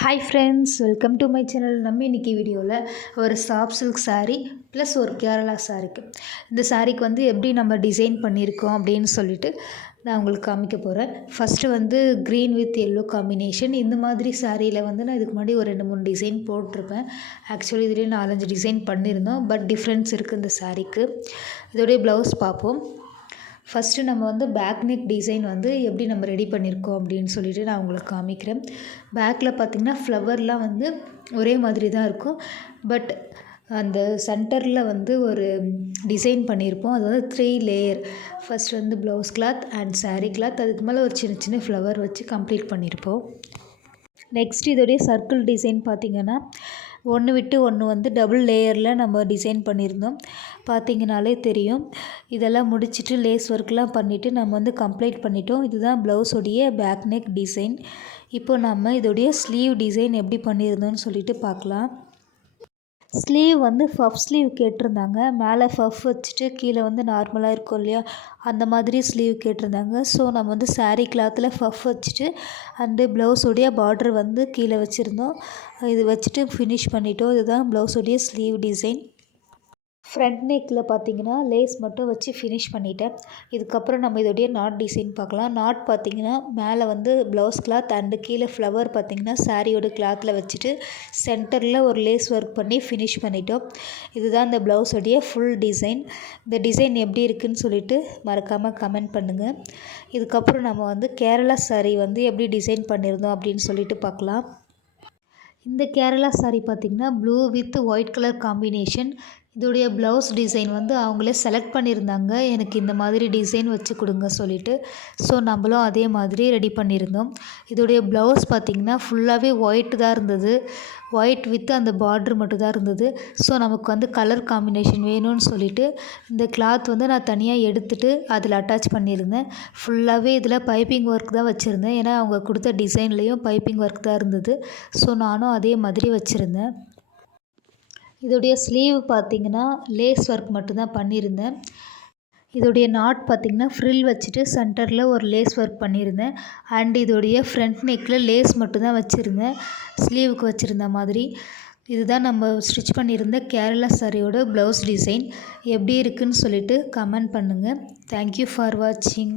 Hi friends, welcome to my channel. நம்ம இன்றைக்கி வீடியோவில் ஒரு சாஃப்ட் சில்க் saree ப்ளஸ் ஒரு கேரளா சாரீக்கு இந்த சாரீக்கு வந்து எப்படி நம்ம டிசைன் பண்ணியிருக்கோம் அப்படின்னு சொல்லிட்டு நான் உங்களுக்கு காமிக்க போகிறேன். ஃபஸ்ட்டு வந்து க்ரீன் வித் எல்லோ காம்பினேஷன். இந்த மாதிரி சாரியில் வந்து நான் இதுக்கு முன்னாடி ஒரு 2-3 டிசைன் போட்டிருப்பேன். ஆக்சுவலி இதுலேயே 4-5 டிசைன் பண்ணியிருந்தோம். பட் டிஃப்ரென்ஸ் இருக்குது இந்த சாரீக்கு. இதோடைய ப்ளவுஸ் பார்ப்போம். ஃபஸ்ட்டு நம்ம வந்து பேக் நெக் டிசைன் வந்து எப்படி நம்ம ரெடி பண்ணியிருக்கோம் அப்படின்னு சொல்லிட்டு நான் உங்களுக்கு காமிக்கிறேன். பேக்கில் பார்த்திங்கன்னா ஃப்ளவர்லாம் வந்து ஒரே மாதிரி தான் இருக்கும். பட் அந்த சென்டரில் வந்து ஒரு டிசைன் பண்ணியிருப்போம். அது வந்து 3 லேயர். ஃபஸ்ட் வந்து blouse cloth and saree cloth, அதுக்கு மேலே ஒரு சின்ன சின்ன ஃப்ளவர் வச்சு கம்ப்ளீட் பண்ணியிருப்போம். நெக்ஸ்ட் இதோடைய சர்க்கிள் டிசைன் பார்த்திங்கன்னா ஒன்று விட்டு ஒன்று வந்து டபுள் லேயரில் நம்ம டிசைன் பண்ணியிருந்தோம். பார்த்திங்கனாலே தெரியும். இதெல்லாம் முடிச்சுட்டு லேஸ் ஒர்க்லாம் பண்ணிவிட்டு நம்ம வந்து கம்ப்ளீட் பண்ணிட்டோம். இதுதான் ப்ளவுஸோடைய பேக் நெக் டிசைன். இப்போ நம்ம இதோடைய ஸ்லீவ் டிசைன் எப்படி பண்ணியிருந்தோம்னு சொல்லிட்டு பார்க்கலாம். ஸ்லீவ் வந்து பஃப் ஸ்லீவ் கேட்டிருந்தாங்க. மேலே பஃப் வச்சுட்டு கீழே வந்து நார்மலாக இருக்கும் இல்லையா, அந்த மாதிரி ஸ்லீவ் கேட்டிருந்தாங்க. ஸோ நம்ம வந்து saree கிளாத்தில் பஃப் வச்சுட்டு அண்டு ப்ளவுஸோடைய பார்டர் வந்து கீழே வச்சுருந்தோம். இது வச்சுட்டு ஃபினிஷ் பண்ணிட்டோம். இதுதான் ப்ளவுஸோடைய ஸ்லீவ் டிசைன். ஃப்ரண்ட் நெக்கில் பார்த்திங்கன்னா லேஸ் மட்டும் வச்சு ஃபினிஷ் பண்ணிட்டேன். இதுக்கப்புறம் நம்ம இதோடைய நாட் டிசைன் பார்க்கலாம். நாட் பார்த்திங்கன்னா மேலே வந்து ப்ளவுஸ் கிளாத் அண்டு கீழே ஃப்ளவர் பார்த்திங்கன்னா சாரியோட கிளாத்தில் வச்சுட்டு சென்டரில் ஒரு லேஸ் ஒர்க் பண்ணி ஃபினிஷ் பண்ணிட்டோம். இதுதான் இந்த ப்ளவுஸோடைய ஃபுல் டிசைன். இந்த டிசைன் எப்படி இருக்குதுன்னு சொல்லிட்டு மறக்காமல் கமெண்ட் பண்ணுங்கள். இதுக்கப்புறம் நம்ம வந்து கேரளா சாரீ வந்து எப்படி டிசைன் பண்ணியிருந்தோம் அப்படின்னு சொல்லிட்டு பார்க்கலாம். இந்த கேரளா சாரீ பார்த்திங்கன்னா blue with white colour combination. இதோடைய ப்ளவுஸ் டிசைன் வந்து அவங்களே செலக்ட் பண்ணியிருந்தாங்க, எனக்கு இந்த மாதிரி டிசைன் வச்சு கொடுங்க சொல்லிவிட்டு. ஸோ நம்மளும் அதே மாதிரி ரெடி பண்ணியிருந்தோம். இதோடைய ப்ளவுஸ் பார்த்திங்கன்னா ஃபுல்லாகவே ஒயிட் தான் இருந்தது. ஒயிட் வித் அந்த பார்ட்ரு மட்டும் தான் இருந்தது. ஸோ நமக்கு வந்து கலர் காம்பினேஷன் வேணும்னு சொல்லிவிட்டு இந்த கிளாத் வந்து நான் தனியாக எடுத்துகிட்டு அதில் அட்டாச் பண்ணியிருந்தேன். ஃபுல்லாகவே இதில் பைப்பிங் ஒர்க் தான் வச்சுருந்தேன். ஏன்னா அவங்க கொடுத்த டிசைன்லேயும் பைப்பிங் ஒர்க் தான் இருந்தது. ஸோ நானும் அதே மாதிரி வச்சுருந்தேன். இதோடைய ஸ்லீவ் பார்த்திங்கன்னா லேஸ் ஒர்க் மட்டும்தான் பண்ணியிருந்தேன். இதோடைய நாட் பார்த்திங்கன்னா ஃப்ரில் வச்சுட்டு சென்டரில் ஒரு லேஸ் ஒர்க் பண்ணியிருந்தேன். அண்ட் இதோடைய ஃப்ரண்ட் நெக்கில் லேஸ் மட்டும்தான் வச்சுருந்தேன், ஸ்லீவுக்கு வச்சுருந்த மாதிரி. இதுதான் நம்ம ஸ்டிச் பண்ணியிருந்த கேரளா சாரியோட ப்ளவுஸ் டிசைன். எப்படி இருக்குதுன்னு சொல்லிட்டு கமெண்ட் பண்ணுங்கள். தேங்க்யூ ஃபார் வாட்சிங்.